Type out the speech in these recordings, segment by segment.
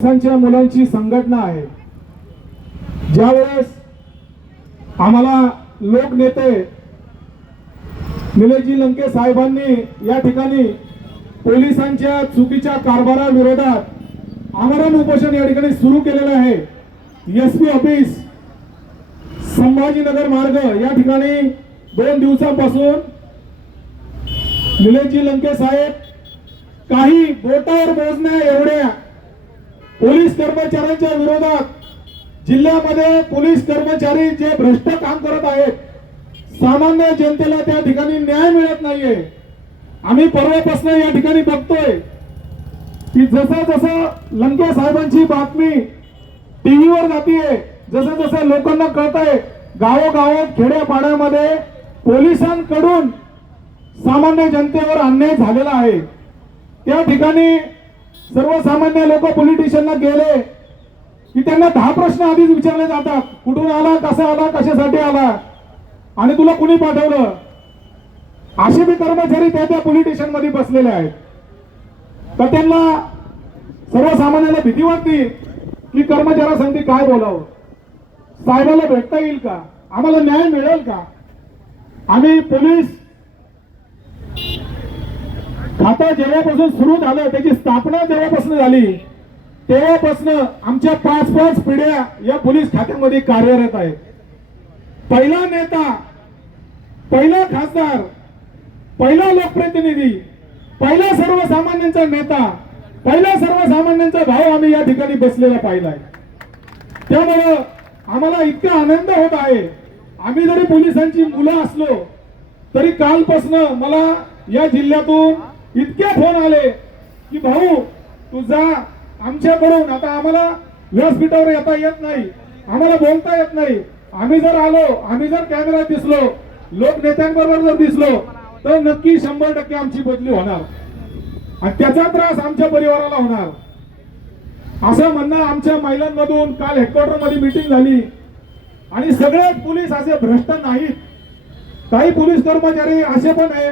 पोलिसांच्या मुलांची संघटना आहे। ज्यावेळेस आम्हाला लोकनेते निलेशजी लंके साहेबांनी या ठिकाणी पोलिसांच्या चुकीच्या कारभाराविरोधात आमरण उपोषण या ठिकाणी सुरू केलेलं आहे। एसपी ऑफिस संभाजीनगर मार्ग या ठिकाणी 2 दिवसांपासून निलेशजी लंके साहेब काही बोटावर मोजण्या एवढ्या पोलीस कर्मचाऱ्यांच्या विरोधात जिल्ह्यामध्ये पोलीस कर्मचारी जे भ्रष्ट काम करत आहेत, सामान्य जनतेला त्या ठिकाणी न्याय मिळत नाहीये। आम्ही परवापासून या ठिकाणी बघतोय की जसं जसं लंके साहेबांची बातमी टीव्हीवर जातीये, जसं जसं लोकांना कळतंय, गावोगावात खेड्यापाड्यामध्ये पोलिसांकडून सामान्य जनतेवर अन्याय झालेला आहे। त्या ठिकाणी सर्वसामान्य लोक पॉलिटिशियनला गेले की त्यांना 10 प्रश्न आधीच विचारले जातात। कुठून आला, कसा आला, कशासाठी आला आणि तुला कुणी पाठवलं। असे बी कर्मचारी त्या पॉलिटिशियन मध्ये बसलेले आहेत। तर त्यांना सर्वसामान्याला भीती वाटते की कर्मचाऱ्यांसाठी काय बोलावं, साहेबाला भेटता येईल का, आम्हाला न्याय मिळेल का। आम्ही पोलीस खाता जेव्हापासून सुरू झालं, त्याची स्थापना जेव्हापासून झाली तेव्हापासून आमच्या 5-5 पिढ्या या पोलीस खात्यामध्ये कार्यरत आहेत। पहिला नेता, पहिला खासदार, पहिला लोकप्रतिनिधी, पहिला सर्वसामान्यांचा नेता, पहिला सर्वसामान्यांचा भाऊ आम्ही या ठिकाणी बसलेला पाहिलाय। त्यामुळे आम्हाला इतका आनंद होत आहे। आम्ही जरी पोलिसांची मुलं असलो तरी कालपासून मला या जिल्ह्यातून इतके फोन आले की भाऊ तुझा आमच्याकडून आता आम्हाला व्यासपीठावर येता येत नाही, आम्हाला बोलता येत नाही। आम्ही जर आलो, आम्ही जर कॅमेऱ्यात दिसलो, लोकनेत्यांबरोबर जर दिसलो तर नक्की 100% आमची बदली होणार आणि त्याचा त्रास आमच्या परिवाराला होणार असं म्हणणं आमच्या महिलांमधून काल हेडक्वार्टर मध्ये मीटिंग झाली। आणि सगळे पोलीस असे भ्रष्ट नाहीत, काही पोलीस कर्मचारी असे पण आहे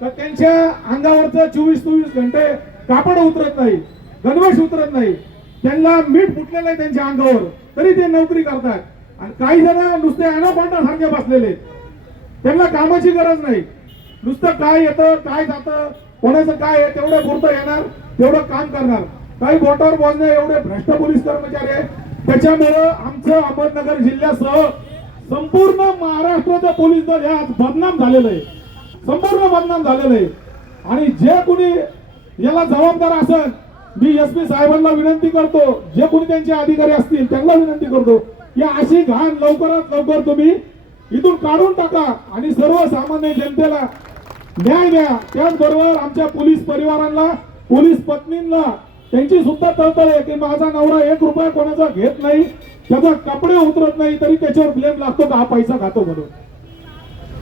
तर त्यांच्या अंगावरचं 24-24 घंटे कापड उतरत नाही, गणवेश उतरत नाही, त्यांना मीठ फुटलेलं आहे त्यांच्या अंगावर तरी ते नोकरी करतात। आणि काही जण नुसते अनापांडा सारखे बसलेले, त्यांना कामाची गरज नाही, नुसतं काय येतं काय जातं, कोणाचं काय आहे तेवढं पुरतं येणार, तेवढं काम करणार। काही बोटावर बोलणे एवढे भ्रष्ट पोलीस कर्मचारी आहेत। त्याच्यामुळं आमचं अहमदनगर जिल्ह्यासह संपूर्ण महाराष्ट्राचं पोलीस दल आज बदनाम झालेलं आहे, संपूर्ण बदनाम झालेलं आहे। आणि जे कोणी याला जबाबदार असेल, मी एसपी साहेबांना विनंती करतो, जे कोणी त्यांचे अधिकारी असतील त्यांना विनंती करतो की अशी घाण लवकरात लवकर तुम्ही इथून काढून टाका आणि सर्वसामान्य जनतेला न्याय द्या। त्याचबरोबर आमच्या पोलीस परिवारांना, पोलीस पत्नींना त्यांची सुद्धा तळतळ आहे की माझा नवरा 1 रुपया कोणाचा घेत नाही, त्याचा कपडे उतरत नाही तरी त्याच्यावर ब्लेम लागतो का हा पैसा खातो म्हणून।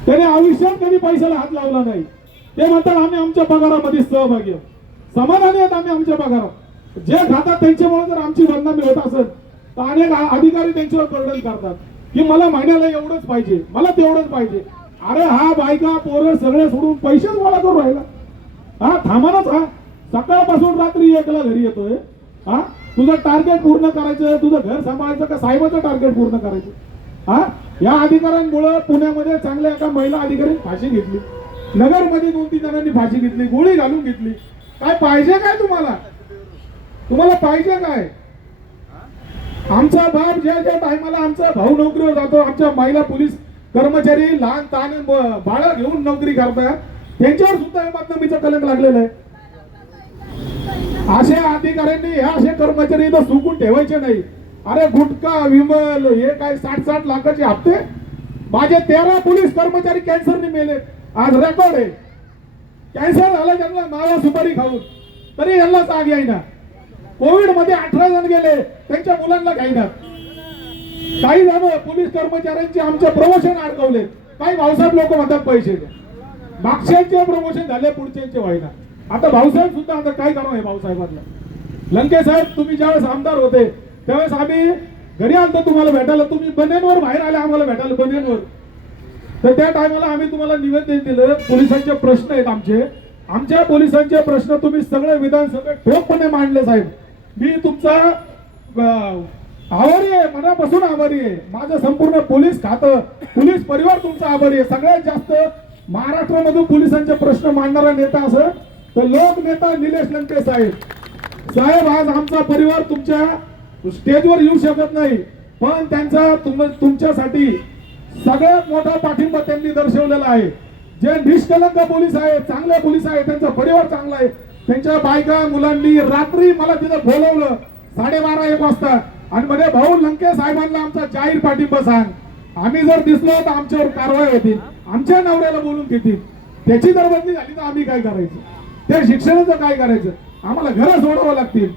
त्याने आयुष्यात कधी पैशाला हात लावला नाही। ते म्हणतात आम्ही आमच्या पगारामध्ये सहभागी आहोत, समाधानी आहेत आम्ही आमच्या पगारात। जे खातात त्यांच्यामुळे जर आमची बदनामी होत असेल तर अनेक अधिकारी त्यांच्यावर बर्डन करतात की मला महिन्याला एवढंच पाहिजे, मला तेवढंच पाहिजे। अरे हा बायका पोरं सगळे सोडून पैसेच गोळा करून राहिला, हा थांबानच, हा सकाळपासून रात्री 1ला घरी येतोय। हा तुझं टार्गेट पूर्ण करायचं, तुझं घर सांभाळायचं का साहेबाचं टार्गेट पूर्ण करायचं। हा या अधिकाऱ्यांमुळे पुण्यामध्ये चांगल्या एका महिला अधिकाऱ्यांनी फाशी घेतली, नगरमध्ये 2-3 जणांनी फाशी घेतली, गोळी घालून घेतली। काय पाहिजे काय तुम्हाला, तुम्हाला पाहिजे काय। आमचा बाप ज्या टायमाला आमचा भाऊ नोकरीवर जातो, आमच्या महिला पोलीस कर्मचारी लहान तान बाळा घेऊन नोकरी करतात, त्यांच्यावर सुद्धा हे बदनामीचं कलंक लागलेलं आहे। अशा अधिकाऱ्यांनी हे असे कर्मचारी इथं सुकून ठेवायचे नाही। अरे गुटखा विमल हे काय 60-60 लाखाचे हप्ते, माझे 13 पोलीस कर्मचारी कॅन्सरने मेले, आज रेकॉर्ड आहे। कॅन्सर झालं त्यांना मावा सुपारी खाऊन तरी यांना जाग येईना। कोविड मध्ये 18 जण गेले, त्यांच्या मुलांना घ्यायना। काही जण पोलीस कर्मचाऱ्यांचे आमचे प्रमोशन अडकवले, काही भाऊसाहेब लोक म्हणतात पैसे द्या, मागच्याचे प्रमोशन झाले पुढच्याचे व्हायना। आता भाऊसाहेब सुद्धा आता काय करावं आहे भाऊसाहेबांना। लंके साहेब तुम्ही ज्यावेळेस आमदार होते त्यावेळेस आम्ही घरी आलतो तुम्हाला भेटायला, तुम्ही बनेनवर बाहेर आले आम्हाला भेटायला बनेनवर। तर त्या टायमाला आम्ही तुम्हाला निवेदन दिलं, पोलिसांचे प्रश्न आहेत आमचे, आमच्या पोलिसांचे प्रश्न तुम्ही सगळे विधानसभेत ठोकपणे मांडले साहेब। मी तुमचा आभारी आहे, मनापासून आभारी आहे. माझं संपूर्ण पोलीस खातं, पोलीस परिवार तुमचा आभारी आहे. सगळ्यात जास्त महाराष्ट्रामधून पोलिसांचे प्रश्न मांडणारा नेता असं तर लोकनेता निलेश लंके साहेब. साहेब, आज आमचा परिवार तुमच्या स्टेजवर येऊ शकत नाही, पण त्यांचा तुमच्यासाठी सगळ्यात मोठा पाठिंबा त्यांनी दर्शवलेला आहे. जे निष्कलंक पोलीस आहेत, चांगले पोलीस आहेत, त्यांचा परिवार चांगला आहे. त्यांच्या बायका मुलांनी रात्री मला तिथं बोलवलं 12:30-1 वाजता आणि म्हणे, भाऊ लंके साहेबांना आमचा जाहीर पाठिंबा सांग. आम्ही जर दिसलो तर आमच्यावर कारवाई होतील, आमच्या नवऱ्याला बोलून घेतील. त्याची जर बदली झाली तर आम्ही काय करायचं? त्या शिक्षणाचं काय करायचं? आम्हाला घरं सोडावं लागतील.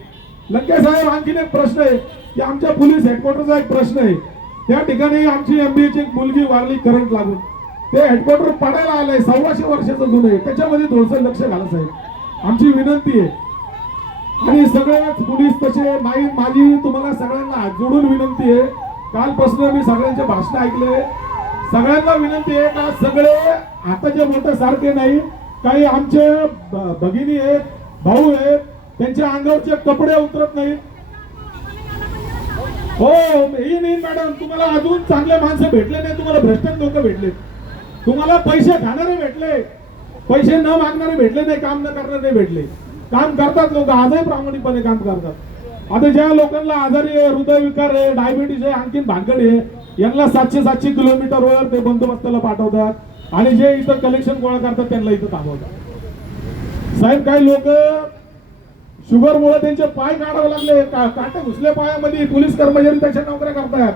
लंके साहेब, आणखीन एक प्रश्न आहे की आमच्या पोलीस हेडक्वार्टरचा एक प्रश्न आहे. त्या ठिकाणी आमची MBA ची एक मुलगी वारली करंट लागून. ते हेडक्वार्टर पडायला आलंय, 125 वर्षाचं जुनं आहे. त्याच्यामध्ये थोडंसं लक्ष घाला साहेब, आमची विनंती आहे. आणि सगळेच पोलीस तसे नाही. माझी तुम्हाला सगळ्यांना हात जोडून विनंती आहे. कालपासून मी सगळ्यांचे भाषण ऐकले. सगळ्यांना विनंती आहे का सगळे आताचे मोठे सारखे नाही, काही आमचे भगिनी आहेत, भाऊ आहेत, त्यांच्या अंगावरचे कपडे उतरत नाहीत. हो नाही मॅडम, तुम्हाला अजून चांगले माणसं भेटले नाही, तुम्हाला भ्रष्ट लोक भेटले, तुम्हाला पैसे खाणारे भेटले, पैसे न मागणारे भेटले नाही, काम न करणारे भेटले. काम करतात लोक, आजही प्रामाणिकपणे काम करतात. आता ज्या लोकांना आजारी आहे, हृदयविकार आहे, डायबिटीस आहे, आणखीन भानगड आहे, यांना 700 किलोमीटरवर ते बंदोबस्ताला पाठवतात आणि जे इथं कलेक्शन गोळा करतात त्यांना इथं थांबवतात. साहेब, काही लोक शुगर मुळे त्यांचे पाय काढावे लागले, काटे घुसले पायामध्ये. पोलीस कर्मचारी त्याच्या नोकऱ्या करतात,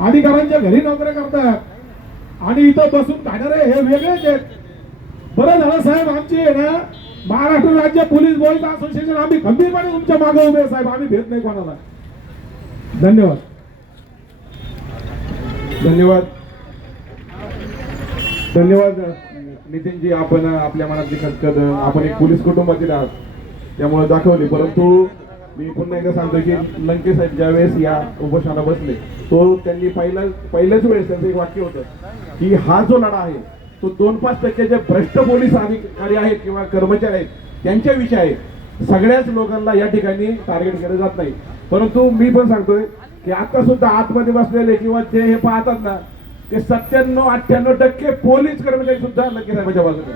अधिकाऱ्यांच्या घरी नोकऱ्या करतात आणि इथं बसून खाणारे हे वेगळेच आहेत. बरं झालं साहेब, आमची आहे ना महाराष्ट्र राज्य पोलीस बॉईज असोसिएशन, आम्ही खंबीरपणे तुमच्या मागे उभे साहेब, आम्ही भेट नाही कोणाला. धन्यवाद. धन्यवाद. धन्यवाद नितीनजी, आपण आपल्या मनातली खदखद आपण एक पोलीस कुटुंबातील आहात त्यामुळे दाखवली. परंतु मी पुन्हा एकदा सांगतो की लंके साहेब ज्यावेळेस या उपोषणाला बसले तो त्यांनी पहिल्याच वेळेस त्यांचं एक वाक्य होतं की हा जो लढा आहे तो 2-5% जे भ्रष्ट पोलीस अधिकारी आहेत किंवा कर्मचारी आहेत त्यांच्याविषयी आहे. सगळ्याच लोकांना या ठिकाणी टार्गेट केलं जात नाही. परंतु मी पण सांगतोय की आता सुद्धा आतमध्ये बसलेले किंवा जे हे पाहतात ना ते 97-98% पोलीस कर्मचारी सुद्धा लंके साहेबांच्या बाजूने.